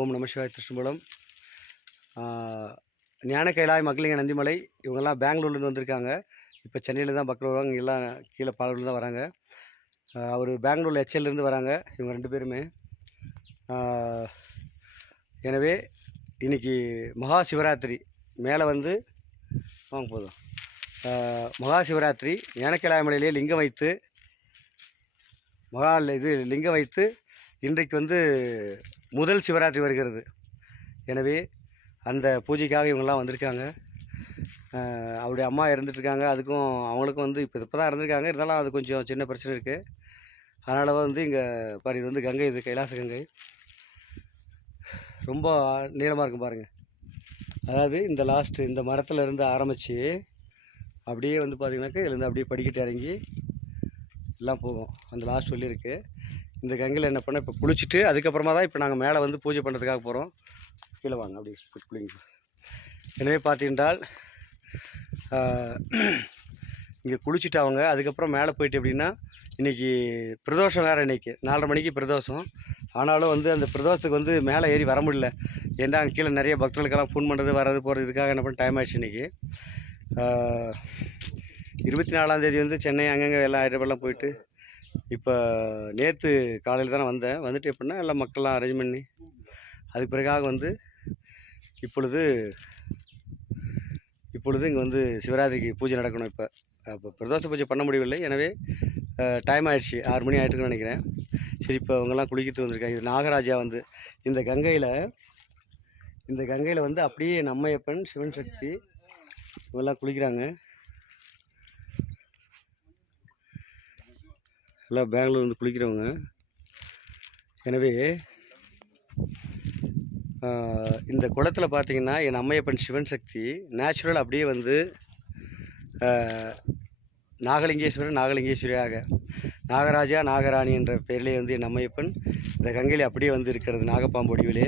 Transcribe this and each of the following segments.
ஓம் நம சிவாய திருச்சிம்பலம். ஞான கைலாய மக்களிங்க நந்திமலை இவங்கெல்லாம் பெங்களூர்லேருந்து வந்திருக்காங்க. இப்போ சென்னையில் தான் பக்கம் வருவாங்க. எல்லாம் கீழே பாலூர்லேருந்து தான் வராங்க. அவர் பெங்களூர் HLலேருந்து வராங்க இவங்க 2 பேருமே. எனவே இன்றைக்கி மகா சிவராத்திரி மேலே வந்து வாங்க போதும். மகா சிவராத்திரி ஞான கைலாய மலையிலே லிங்கம் வைத்து லிங்கம் வைத்து இன்றைக்கு வந்து முதல் சிவராத்திரி வருகிறது. எனவே அந்த பூஜைக்காக இவங்கெல்லாம் வந்திருக்காங்க. அவருடைய அம்மா இறந்துட்டுருக்காங்க. அதுக்கும் அவங்களுக்கும் வந்து இப்போ தான் இறந்துருக்காங்க. இருந்தாலும் அது கொஞ்சம் சின்ன பிரச்சனை இருக்குது. அதனால் வந்து இங்கே பாரு, இது வந்து கங்கை, இது கைலாச கங்கை. ரொம்ப நீளமாக இருக்கும் பாருங்கள். அதாவது இந்த லாஸ்ட்டு இந்த மரத்தில் இருந்து ஆரம்பித்து அப்படியே வந்து பார்த்திங்கனாக்கா இதுலேருந்து அப்படியே படிக்கட்டு இறங்கி எல்லாம் போகும். அந்த லாஸ்ட் சொல்லி இருக்குது. இந்த கங்கையில் என்ன பண்ண இப்போ குளிச்சுட்டு அதுக்கப்புறமா தான் இப்போ நாங்கள் மேலே வந்து பூஜை பண்ணுறதுக்காக போகிறோம். கீழே வாங்க அப்படி குளிங்க. எனவே பார்த்தீங்கன்றால் இங்கே குளிச்சுட்டு அவங்க அதுக்கப்புறம் மேலே போயிட்டு எப்படின்னா இன்றைக்கி பிரதோஷம் வேறு. இன்றைக்கி 4:30 மணிக்கு பிரதோஷம். ஆனாலும் வந்து அந்த பிரதோஷத்துக்கு வந்து மேலே ஏறி வர முடியல. ஏன்னா அங்கே கீழே நிறைய பக்தர்களுக்கெல்லாம் ஃபோன் பண்ணுறது வர்றது போகிறது இதுக்காக என்ன பண்ண டைம் ஆகிடுச்சு. இன்றைக்கி 24ஆம் தேதி வந்து சென்னை அங்கங்கே எல்லாம் ஹைதராபாத்லாம் போயிட்டு இப்போ நேற்று காலையில் தானே வந்தேன். வந்துட்டு எப்படின்னா எல்லாம் மக்கள்லாம் அரேஞ்ச் பண்ணி அதுக்கு பிறகாக வந்து இப்பொழுது இங்கே வந்து சிவராத்திரிக்கு பூஜை நடக்கணும். இப்போ பிரதோஷ பூஜை பண்ண முடியவில்லை. எனவே டைம் ஆகிடுச்சு, 6 மணி ஆகிட்டுன்னு நினைக்கிறேன். சரி, இப்போ அவங்கெல்லாம் குளிக்கிட்டு வந்திருக்காங்க. இது நாகராஜா வந்து இந்த கங்கையில் வந்து அப்படியே நம்மையப்பன் சிவன் சக்தி இவங்கெல்லாம் குளிக்கிறாங்க. எல்லாம் பெங்களூர் வந்து குளிக்கிறவங்க. எனவே இந்த குளத்தில் பார்த்திங்கன்னா என் அம்மையப்பன் சிவன் சக்தி நேச்சுரல் அப்படியே வந்து நாகலிங்கேஸ்வரியாக நாகராஜா நாகராணி என்ற பெயரிலே வந்து என் அம்மையப்பன் இந்த கங்கையில் அப்படியே வந்து இருக்கிறது நாகப்பாம்பு வடிவிலே.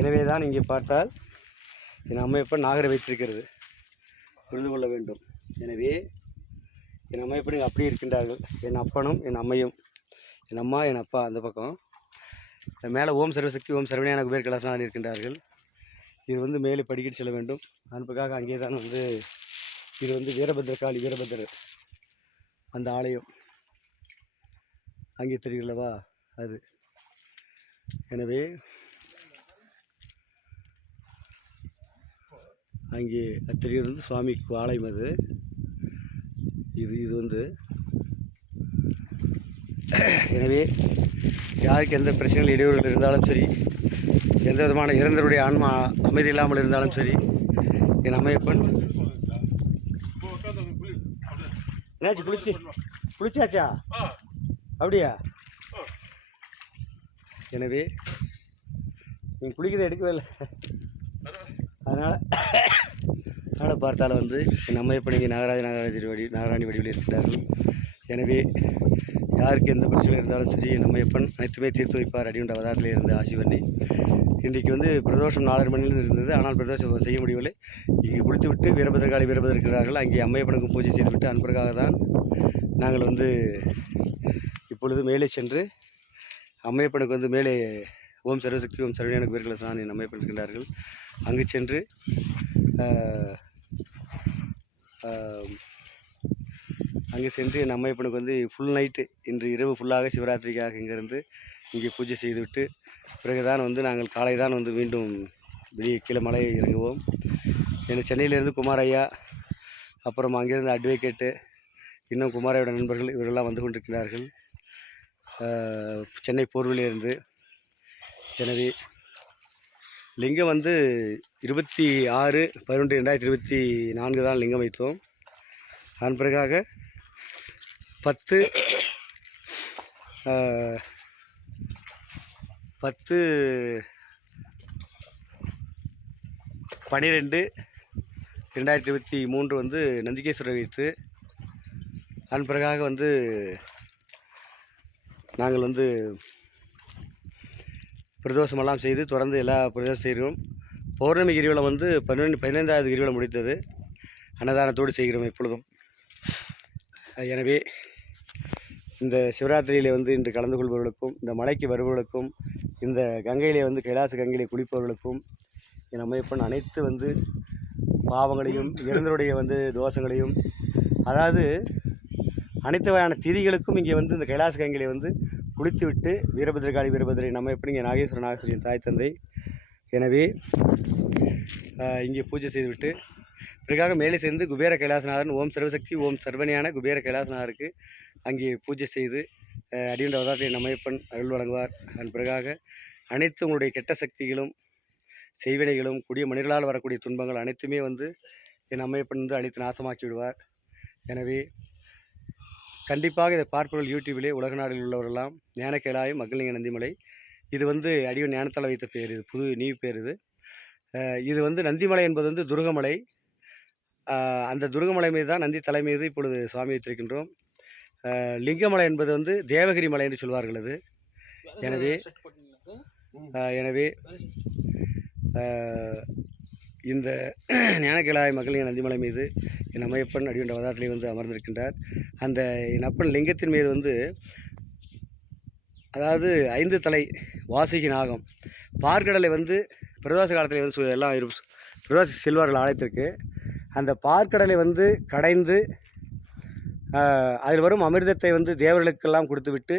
எனவே தான் இங்கே பார்த்தால் என் அம்மையப்பன் நாகரை வைத்திருக்கிறது, புரிந்து கொள்ள வேண்டும். எனவே என் அம்மையப்பன் அப்படியே இருக்கின்றார்கள். என் அப்பனும் என் அம்மையும், என் அம்மா என் அப்பா அந்த பக்கம். மேலே ஓம் சர்வசக்தி ஓம் சரவணையான குபேர் கலாசனாக இருக்கின்றார்கள். இது வந்து மேலே படிக்கிட்டு செல்ல வேண்டும். அனுப்புக்காக அங்கே தான் வந்து இது வந்து வீரபத்ரர் அந்த ஆலயம் அங்கே தெரிகிறல்லவா அது. எனவே அங்கே தெரிகிறது வந்து சுவாமிக்கு ஆலயம் அது. இது வந்து எனவே யாருக்கு எந்த பிரச்சனைகள் இடையூறுகள் இருந்தாலும் சரி, எந்த விதமான இறந்தவருடைய ஆன்மா அமைதி இல்லாமல் இருந்தாலும் சரி, என் அம்மையப்பன் என்னாச்சு குளிச்சாச்சா அப்படியா? எனவே நீங்கள் குளிக்கிறத எடுக்கவே இல்லை. அதனால் பார்த்தாலும் வந்து என் அம்மையப்பன் இங்கே நாகராணி வடிவில் இருக்கிறார்கள். எனவே யாருக்கு எந்த பிரச்சனை இருந்தாலும் சரி என் அம்மையப்பன் அனைத்துமே தீர்த்து வைப்பார். அடியுண்ட அவதாரத்தில் இருந்து ஆசிவண்ணி. இன்றைக்கு வந்து பிரதோஷம் 4:30 மணியிலிருந்து இருந்தது. ஆனால் பிரதோஷம் செய்ய முடியவில்லை. இங்கே குளித்து விட்டு வீரபத்ரர் இருக்கிறார்கள். அங்கே அம்மையப்பனுக்கும் பூஜை செய்துவிட்டு அன்புக்காக தான் நாங்கள் வந்து இப்பொழுது மேலே சென்று அம்மையப்பனுக்கு வந்து மேலே ஓம் சர்வசக்தி ஓம் சரவணையான குபேர் கலாசனாக என் அம்மையப்பன் இருக்கின்றார்கள். அங்கு சென்று என் அம்மையப்பனுக்கு வந்து ஃபுல் நைட்டு இன்று இரவு ஃபுல்லாக சிவராத்திரிக்காக இங்கேருந்து இங்கே பூஜை செய்துவிட்டு பிறகுதான் வந்து நாங்கள் காலை தான் வந்து மீண்டும் வெளியே கீழே மலை இறங்குவோம். எனக்கு சென்னையிலேருந்து குமாரையா, அப்புறம் அங்கேருந்து அட்வொகேட்டு, இன்னும் குமாரையோட நண்பர்கள் இவரெல்லாம் வந்து கொண்டிருக்கிறார்கள் சென்னை போர்விலிருந்து. எனவே லிங்கம் வந்து 26/11/2024 தான் லிங்கம் வைத்தோம். அதன் பிறகாக 10/12/2023 வந்து நந்திகேஸ்வரர் வைத்து அதன் பிறகாக வந்து நாங்கள் வந்து பிரதோஷமெல்லாம் செய்து தொடர்ந்து எல்லா பிரதோஷம் செய்கிறோம். பௌர்ணமி கிரிவலம் வந்து 15வது கிரிவலம் முடித்தது. அன்னதானத்தோடு செய்கிறோம் எப்பொழுதும். எனவே இந்த சிவராத்திரியில் வந்து இன்று கலந்து கொள்பவர்களுக்கும் இந்த மலைக்கு வருபவர்களுக்கும் இந்த கங்கையிலே வந்து கைலாச கங்கையிலே குளிப்பவர்களுக்கும் என் அம்மையப்பன் அனைத்து வந்து பாவங்களையும் இறந்தருடைய வந்து தோஷங்களையும், அதாவது அனைத்து வகையான திதிகளுக்கும் இங்கே வந்து இந்த கைலாச கங்கையிலே வந்து குளித்து விட்டு வீரபத்ரகாளி வீரபத்ரை அம்மையப்பன் இங்கே நாகேஸ்வர நாகேஸ்வரியின் தாய் தந்தை. எனவே இங்கே பூஜை செய்துவிட்டு பிறகாக மேலே சேர்ந்து குபேர கைலாசநாதன் ஓம் சர்வசக்தி ஓம் சர்வனியான குபேர கைலாசநாதருக்கு அங்கே பூஜை செய்து அடியுண்ட அவதாரத்தை நம்மையப்பன் அருள் வழங்குவார். அதன் பிறகாக அனைத்து உங்களுடைய கெட்ட சக்திகளும் செய்வினைகளும் கூடிய மனிதர்களால் வரக்கூடிய துன்பங்கள் அனைத்துமே வந்து என் அம்மையப்பன் வந்து அழித்து நாசமாக்கி விடுவார். எனவே கண்டிப்பாக இதை பார்ப்பவர்கள் யூடியூபிலே உலக நாடுகளில் உள்ளவரெல்லாம் ஞானக்கேளாயம் மகளிங்க நந்திமலை, இது வந்து அடிவன் ஞானத்தால் வைத்த பேர், இது புது நீ பேர். இது வந்து நந்திமலை என்பது வந்து துருகமலை. அந்த துருகமலை மீது தான் நந்தி தலை மீது இப்பொழுது சுவாமி வைத்திருக்கின்றோம். லிங்கமலை என்பது வந்து தேவகிரி மலை என்று சொல்வார்கள் அது. எனவே இந்த ஞானக்கேளாய மகளிங்க நந்திமலை மீது என் அம்மையப்பன் அடிவண்ட அவதாரத்திலே வந்து அமர்ந்திருக்கின்றார். அந்த என் அப்பன் லிங்கத்தின் மீது வந்து அதாவது 5 தலை வாசுகி நாகம் பார்க்கடலை வந்து பிரதோஷ காலத்தில் வந்து எல்லாம் பிரதோஷ செல்வார்கள் ஆலயத்திற்கு. அந்த பார்க்கடலை வந்து கடைந்து அதில் வரும் அமிர்தத்தை வந்து தேவர்களுக்கெல்லாம் கொடுத்துவிட்டு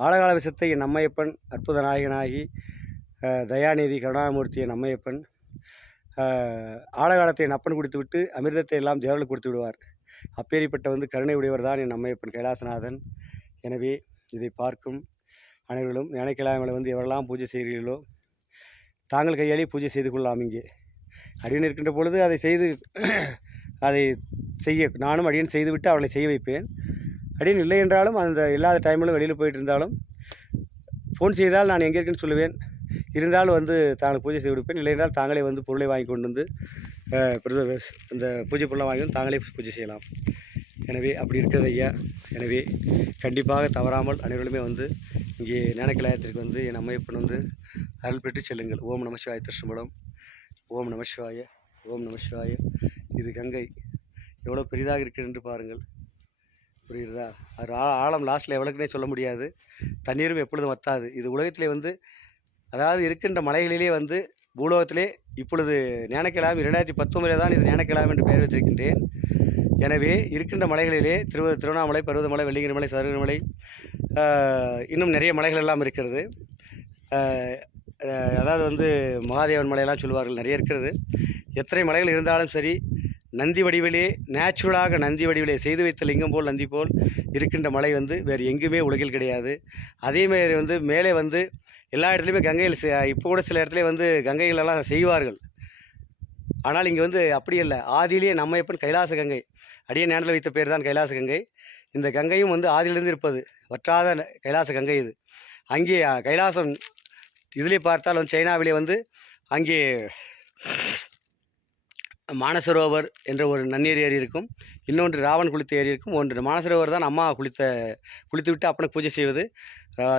ஆழகால விஷத்தை என் அம்மையப்பன் அற்புத நாயகனாகி தயாநிதி கருணாமூர்த்தி என் அம்மையப்பன் ஆழகாலத்தை என் அப்பன் கொடுத்து விட்டு அமிர்தத்தை எல்லாம் தேவர்களுக்கு கொடுத்து விடுவார். அப்பேரிப்பட்ட வந்து கருணை உடையவர் தான் என் அம்மையப்பன் கைலாசநாதன். எனவே இதை பார்க்கும் அனைவர்களும் ஞானக்கேளாயமலை வந்து எவரெல்லாம் பூஜை செய்கிறீர்களோ தாங்கள் கையாலே பூஜை செய்து கொள்ளலாம். இங்கே அடியன் இருக்கின்ற பொழுது அதை செய்ய நானும் அடியன் செய்துவிட்டு அவளை செய்ய வைப்பேன். அடியன் இல்லை என்றாலும் அந்த இல்லாத டைமில் வெளியில் போயிட்டு இருந்தாலும் ஃபோன் செய்தால் நான் எங்கே இருக்குன்னு சொல்லுவேன். இருந்தாலும் வந்து தாங்கள் பூஜை செய்து கொடுப்பேன். இல்லை என்றால் தாங்களே வந்து பொருளை வாங்கி கொண்டு வந்து இந்த பூஜை பொருளை வாங்கி வந்து தாங்களே பூஜை செய்யலாம். எனவே அப்படி இருக்கிறது ஐயா. எனவே கண்டிப்பாக தவறாமல் அனைவருமே வந்து இங்கே ஞானக்கேளாயத்திற்கு வந்து என் அம்மையப்பன் வந்து அருள் பெற்று செல்லுங்கள். ஓம் நம சிவாய திருஷ்மலம். ஓம் நம சிவாய. ஓம் நம சிவாய. இது கங்கை எவ்வளோ பெரிதாக இருக்கிறது என்று பாருங்கள். புரியுறதா? அது ஆழம் லாஸ்ட்டில் எவ்வளோக்குனே சொல்ல முடியாது. தண்ணீரும் எப்பொழுதும் வத்தாது. இது உலகத்திலே வந்து அதாவது இருக்கின்ற மலைகளிலே வந்து பூலோகத்திலே இப்பொழுது ஞானக்கேளாயம் 2019 தான் இது ஞானக்கேளாயம் என்று பெயர் வைத்திருக்கின்றேன். எனவே இருக்கின்ற மலைகளிலே திருவண்ணாமலை, பருவதமலை, வெள்ளிங்கிரி மலை, சதுரகிரி இன்னும் நிறைய மலைகள் எல்லாம் இருக்கிறது. அதாவது வந்து மகாதேவன் மலையெல்லாம் சொல்லுவார்கள், நிறைய இருக்கிறது. எத்தனை மலைகள் இருந்தாலும் சரி நந்தி வடிவிலே நேச்சுரலாக நந்தி வடிவிலே செய்து வைத்த லிங்கம் போல் நந்தி போல் இருக்கின்ற மலை வந்து வேறு எங்குமே உலகில் கிடையாது. அதேமாதிரி வந்து மேலே வந்து எல்லா இடத்துலையுமே கங்கையில் இப்போ கூட சில இடத்துல வந்து கங்கைகளெல்லாம் செய்வார்கள். ஆனால் இங்கே வந்து அப்படி இல்லை. ஆதியிலேயே நம்மையப்பன் கைலாச கங்கை, அடியே ஞானத்தில் வைத்த பேர் தான் கைலாச கங்கை. இந்த கங்கையும் வந்து ஆதியிலிருந்து இருப்பது வற்றாத கைலாச கங்கை இது. அங்கே கைலாசம் இதிலே பார்த்தால் வந்து சைனாவிலே வந்து அங்கே மானசரோவர் என்ற ஒரு நன்னீர் ஏரி இருக்கும், இன்னொன்று ராவன் குளித்த ஏரி இருக்கும். ஒன்று மானசரோவர் தான் அம்மா குளித்து விட்டு அப்பனுக்கு பூஜை செய்வது.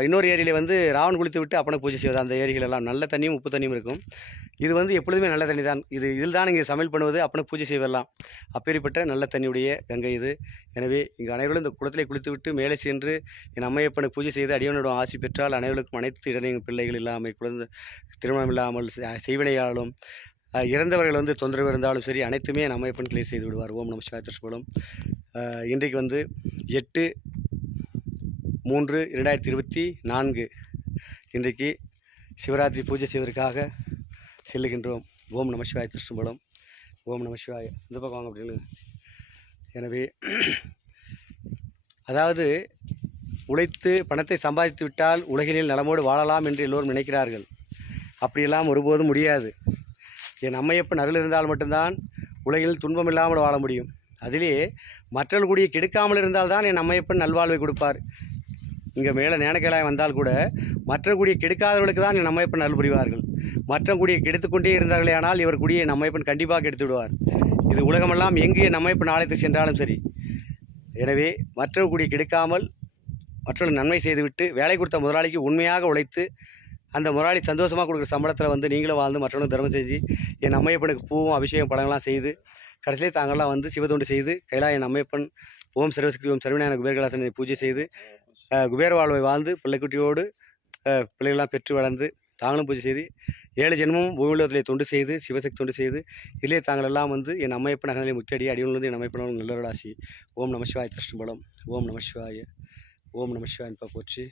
இன்னொரு ஏரியில் வந்து ராவன் குளித்து விட்டு அப்பனுக்கு பூஜை செய்வது. அந்த ஏரிகளெல்லாம் நல்ல தண்ணியும் உப்பு தண்ணியும் இருக்கும். இது வந்து எப்பொழுதுமே நல்ல தண்ணி தான். இதில் தான் இங்கே சமையல் பண்ணுவது, அப்பனுக்கு பூஜை செய்வதெல்லாம். அப்பேற்பட்ட நல்ல தண்ணியுடைய கங்கை இது. எனவே இங்கே அனைவரும் இந்த குளத்திலே குளித்து விட்டு மேலே சென்று என் அம்மையப்பனுக்கு பூஜை செய்து அடியவனிடம் ஆசி பெற்றால் அனைவருக்கும் அனைத்து இடையும் பிள்ளைகள் இல்லாமல், குழந்தை திருமணம் இல்லாமல், செய்வினையாலும், இறந்தவர்கள் வந்து தொந்தரவு இருந்தாலும் சரி அனைத்துமே என் அம்மையப்பன் கிளியர் செய்து விடுவார். ஓம் நம சிவாய திருஷ்மலம். இன்றைக்கு வந்து 8/3/2024 இன்றைக்கு சிவராத்திரி பூஜை செய்வதற்காக செல்லுகின்றோம். ஓம் நம சிவாய திருஷ்மலம். ஓம் நம சிவாய. இந்த பக்கம் வாங்க அப்படின்னு. எனவே அதாவது உழைத்து பணத்தை சம்பாதித்து விட்டால் உலகினில் நலமோடு வாழலாம் என்று எல்லோரும் நினைக்கிறார்கள். அப்படியெல்லாம் ஒருபோதும் முடியாது. என் அம்மையப்பன் அருள் இருந்தால் மட்டும்தான் உலகில் துன்பம் இல்லாமல் வாழ முடியும். அதிலே மற்றவர்கள் கூடிய கெடுக்காமல் இருந்தால்தான் என் அம்மையப்பன் நல்வாழ்வை கொடுப்பார். இங்கே மேலே ஞானக்கேளாயம் வந்தால் கூட மற்ற கூடிய கெடுக்காதவர்களுக்கு தான் என் அம்மையப்பன் அருள் புரிவார்கள். மற்ற கூடிய கெடுத்துக்கொண்டே இருந்தார்களே ஆனால் இவர் கூடிய என் அம்மையப்பன் கண்டிப்பாக கெடுத்து விடுவார். இது உலகமெல்லாம் எங்கு என் அம்மையப்பன் ஆலயத்துக்கு சென்றாலும் சரி. எனவே மற்ற கூடிய கெடுக்காமல் மற்றவர்கள் நன்மை செய்துவிட்டு வேலை கொடுத்த முதலாளிக்கு உண்மையாக உழைத்து அந்த முதலாளி சந்தோஷமாக கொடுக்குற சம்பளத்தில் வந்து நீங்களும் வாழ்ந்து மற்றவங்களுக்கு தர்மம் செஞ்சு என் அம்மையப்பனுக்கு பூவும் அபிஷேகம் படங்கள்லாம் செய்து கடைசியிலே தாங்கள்லாம் வந்து சிவத்தொண்டு செய்து என் அம்மையப்பன் ஓம் சர்வசக்தி ஓம் சர்வஞான குபேரகலாசனை பூஜை செய்து குபேர வாழ்வை வாழ்ந்து பிள்ளைக்குட்டியோடு பிள்ளைகள்லாம் பெற்று வளர்ந்து தாங்களும் பூஜை செய்து 7 ஜென்மமும் பூமியுலகத்திலே தொண்டு செய்து சிவசக்தி தொண்டு செய்து இதிலே தாங்கள் எல்லாம் வந்து என் அம்மையப்பன் அகநிலை முக்கியடி அடியுள்ளது என் அம்மையப்பன் நல்லொரு ஆசி. ஓம் நம சிவாய கிருஷ்ணபலம். ஓம் நம சிவாய. ஓம் நம சிவாயன்பா போற்றி.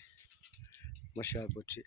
நம சிவாய போற்றி.